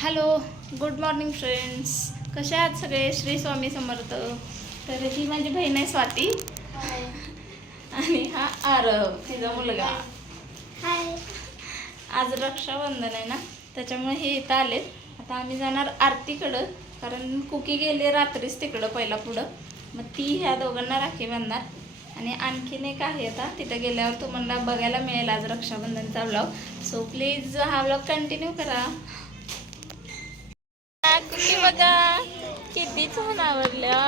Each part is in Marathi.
Hello good morning friends. कशा आहात सगळे? श्री स्वामी समर्थ. तर ही माझी बहीण आहे स्वाती. आणि हा आरव तिचा मुलगा. हाय. आज रक्षाबंधन आहे ना त्याच्यामुळे हे इथं आले आता आम्ही जाणार आरतीकडं कारण कुकी गेले रात्रीच तिकडं पहिला पुढं. मग ती ह्या दोघांना राखी बांधणार. आणि आणखीन एक आहे आता तिथं गेल्यावर तुम्हाला बघायला मिळेल आज रक्षाबंधनचा ब्लॉग सो प्लीज हा ब्लॉग कंटिन्यू करा. कुकी बघा किती छान आवडल्या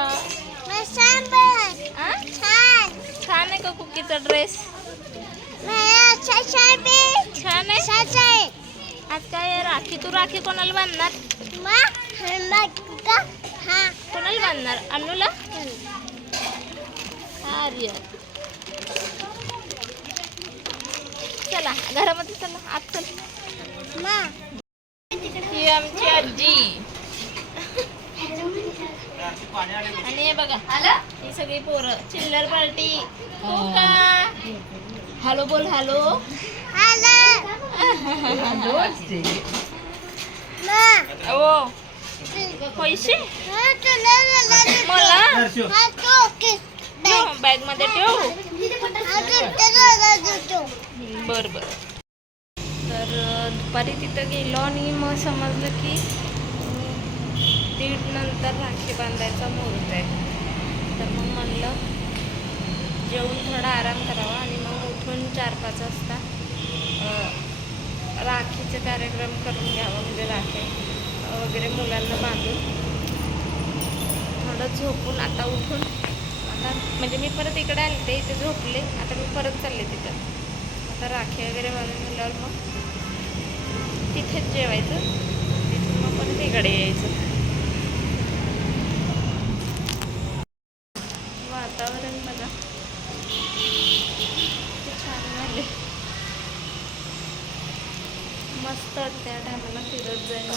छान. आहे का कुकीचा ड्रेस? छान आहे? आज काय? राखी? तू राखी कोणाला बांधणार? हा कोणाला बांधणार? अन्नूला आर्य. चला घरामध्ये चला. आत चल मग ही आमची आजी आणि हे बघा. ही सगळी पोरं. चिल्लर पार्टी. हॅलो बोल हॅलो. ओ पैसे? मला? हा बॅगमध्ये ठेव हा बर बर. तर दुपारी तिथं गेलो आणि मग समजलं की दीड नंतर राखी बांधायचा मुहूर्त आहे. तर मग म्हणलं जेवून थोडा आराम करावा आणि मग उठून चार पाच वाजता राखीचे कार्यक्रम करून घ्यावा म्हणजे राखी वगैरे मुलांना बांधून. थोडं झोपून आता उठून आता म्हणजे मी परत इकडे आले ते इथे झोपले आता मी परत चालले तिथं. आता राखी वगैरे बांधून झाल्यावर मग तिथेच जेवायचं तिथून मग परत इकडे यायचं वातावरण बघा किती छान झाले मस्त त्या टायमाला फिरत जाईल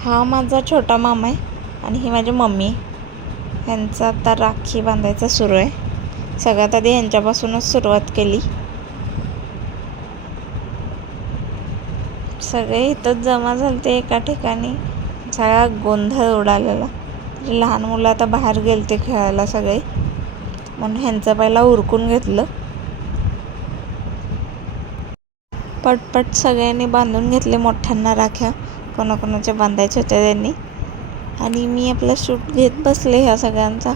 हा माझा छोटा मामा आहे आणि ही माझी मम्मी. यांचं आता राखी बांधायचं सुरू आहे. सगळ्यात आधी यांच्यापासूनच सुरुवात केली. सगळे इथंच जमा झाले ते एका ठिकाणी. सगळा गोंधळ उडालेला. लहान मुलं आता बाहेर गेलते खेळायला सगळे. म्हणून ह्यांचं पहिला उरकून घेतलं. पटपट सगळ्यांनी बांधून घेतले मोठ्यांना राख्या. कोणाकोणाच्या बांधायच्या होत्या त्यांनी. आणि मी आपला शूट घेत बसले ह्या सगळ्यांचा.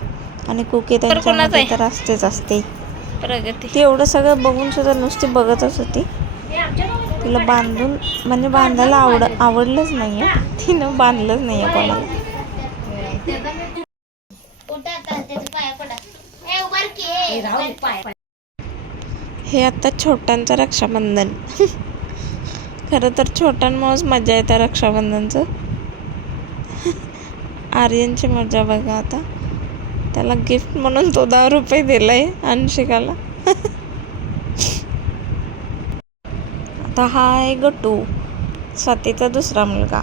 आणि कुकी त्यांच्यामध्ये तर असतेच असते. प्रगती. ती एवढं सगळं बघून सुद्धा नुसती बघतच होती. तिला बांधून म्हणजे बांधायला आवड आवडलंच नाही आहे तिनं बांधलंच नाही आहे कोणाला. हे आता छोट्यांचं रक्षाबंधन. खरं तर छोट्यांमुळेच मजा येते रक्षाबंधनचं. आर्यनची मजा बघा आता. त्याला गिफ्ट म्हणून तो दहा रुपये दिलाय अंशिकाला. आता हा आहे गटू स्वातीचा दुसरा मुलगा.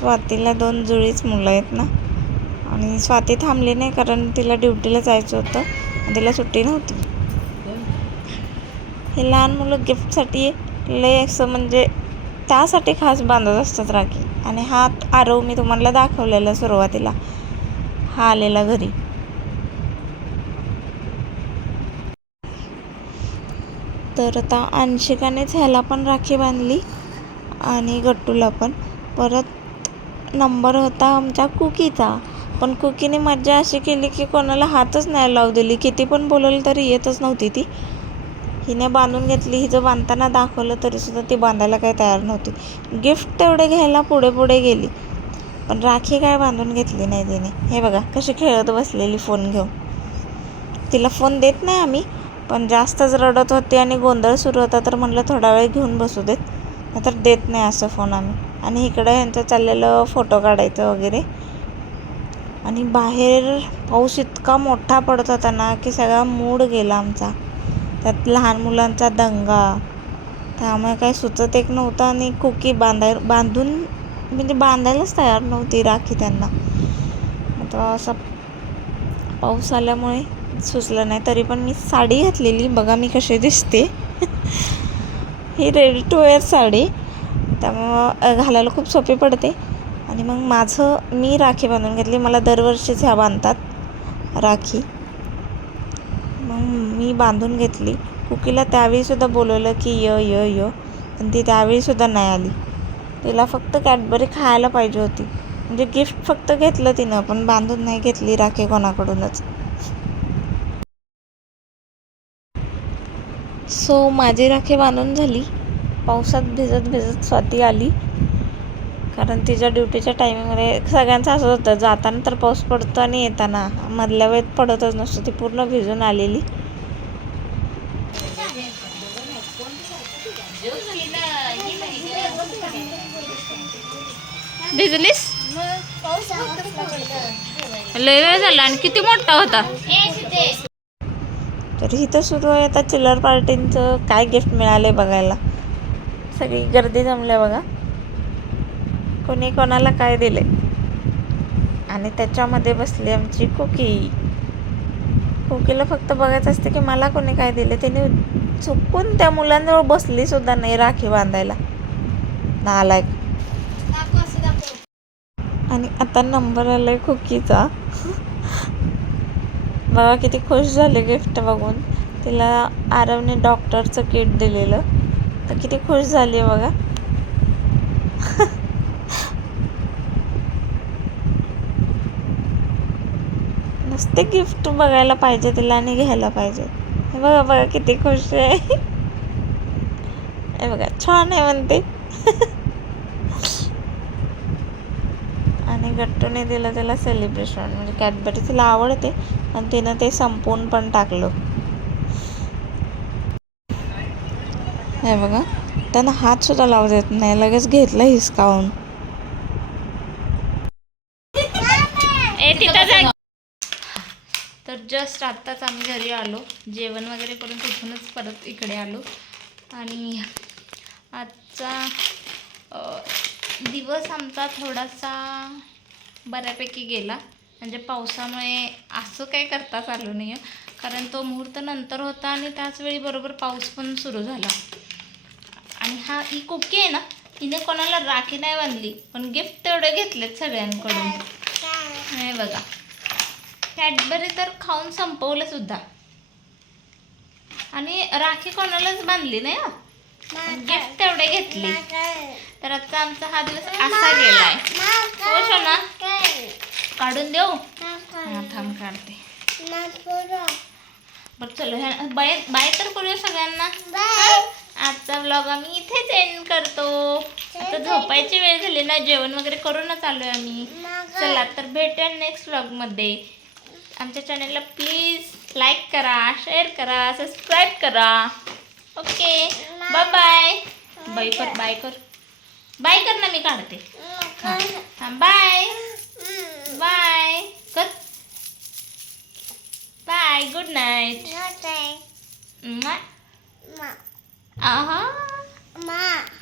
स्वातीला दोन जुळीच मुलं आहेत ना. आणि स्वाती थांबली नाही कारण तिला ड्युटीला जायचं होतं. आणि तिला सुट्टी नव्हती. हे लहान मुलं गिफ्टसाठी लय असं म्हणजे त्यासाठी खास बांधत असतात राखी. आणि हा आरव मी तुम्हाला दाखवलेला सुरुवातीला. हा आलेला घरी. तर आता अंशिकानेच ह्याला पण राखी बांधली आणि गट्टूला पण. परत नंबर होता आमच्या कुकीचा. पण कुकीने मज्जा अशी केली की कोणाला हातच नाही लावू दिली. किती पण बोलवलं तरी येतच नव्हती ती. हिने बांधून घेतली. हिचं बांधताना दाखवलं तरीसुद्धा ती बांधायला काही तयार नव्हती. गिफ्ट तेवढे घ्यायला पुढे पुढे गेली. पण राखी काय बांधून घेतली नाही तिने. हे बघा कशी खेळत बसलेली फोन घेऊन. तिला फोन देत नाही आम्ही पण जास्तच रडत होती आणि गोंधळ सुरू होता तर म्हटलं थोडा वेळ घेऊन बसू देत. नाहीतर देत नाही असं फोन आम्ही. आणि इकडं यांचं चाललेलं फोटो काढायचं वगैरे. आणि बाहेर पाऊस इतका मोठा पडत होता ना की सगळा मूड गेला आमचा. त्यात लहान मुलांचा दंगा. त्यामुळे काही सुचत एक नव्हतं आणि कुकी बांधाय बांधून म्हणजे बांधायलाच तयार नव्हती राखी त्यांना. आता असं पाऊस आल्यामुळे सुचलं नाही तरी पण मी साडी घातलेली. बघा मी कशी दिसते. ही रेडी टू वेअर साडी. त्यामुळं घालायला खूप सोपी पडते. आणि मग माझं मी राखी बांधून घेतली. मला दरवर्षीच ह्या बांधतात राखी. मग मी बांधून घेतली. कुकीला त्यावेळीसुद्धा बोलवलं की य य य. पण ती त्यावेळीसुद्धा नाही आली. तिला फक्त कॅडबरी खायला पाहिजे होती. म्हणजे गिफ्ट फक्त घेतलं तिनं पण बांधून नाही घेतली राखी कोणाकडूनच. सो माझी राखी बांधून झाली. पावसात भिजत भिजत स्वाती आली. कारण तिच्या ड्युटीच्या टायमिंगमध्ये सगळ्यांचं असं होतं. जाताना तर पाऊस पडतो आणि येताना. मधल्या वेळेत पडतच नसतो. ती पूर्ण भिजून आलेली. भिजलीस? लय वेळ झाला आणि किती मोठा होता? तर इथं सुरू आहे आता चिल्लर पार्टींचं काय गिफ्ट मिळाले बघायला. सगळी गर्दी जमल्या बघा. कोणी कोणाला काय दिले आणि त्याच्यामध्ये बसली आमची कुकी. कुकीला फक्त बघायचं असतं की मला कोणी काय दिले त्याने चुकून त्या मुलांजवळ बसली सुद्धा नाही राखी बांधायला. नालायक. आणि आता नंबर आलाय कुकीचा. बघा किती खुश झाले गिफ्ट बघून. तिला आरवने डॉक्टरचं किट दिलेलं. तर किती खुश झाली आहे बघा. नुसते गिफ्ट बघायला पाहिजे तिला आणि घ्यायला पाहिजे. हे बघा बघा किती खुश आहे. हे बघा छान आहे म्हणते. आणि गट्टूने दिलं त्याला सेलिब्रेशन म्हणजे कॅडबरी तिला आवडते. आणि तिनं ते संपवून पण टाकलं. हे बघा त्यांना हात सुद्धा लावू देत नाही लगेच घेतलं हिसकावून. तर जस्ट आत्ताच आम्ही घरी आलो. जेवण वगैरे करून तिथूनच परत इकडे आलो. आणि आजचा दिवस आमचा थोडासा बऱ्यापैकी गेला. म्हणजे पावसामुळे असं काही करताच आलो नाही कारण तो मुहूर्त नंतर होता आणि त्याच वेळी बरोबर पाऊस पण सुरू झाला. आणि हा ही कुकी आहे ना हिने कोणाला राखी नाही बांधली पण गिफ्ट तेवढे घेतलेत सगळ्यांकडून. हे बघा. कॅडबरी तर खाऊन संपवलं सुद्धा. आणि राखी कोणालाच बांधली नाही गिफ्ट तेवढे घेतली. तर आता आमचा हा दिवस असा गेलाय. हो काढून देऊ? हा थांब काढते. बरं चलो ह्या बाय बाय तर करूया सगळ्यांना. आजचा व्लॉग आम्ही इथेच एंड करतो. आता झोपायची वेळ झाली ना जेवण वगैरे करूनच आलोय आम्ही. चला तर भेटूया नेक्स्ट व्लॉगमध्ये आमच्या चॅनलला प्लीज लाईक करा शेअर करा सबस्क्राईब करा. ओके बाय बाय बाय कर बाय कर. बाय कर ना मी काढते. हां. बाय बाय कर. बाय गुड नाईट आहा Ma.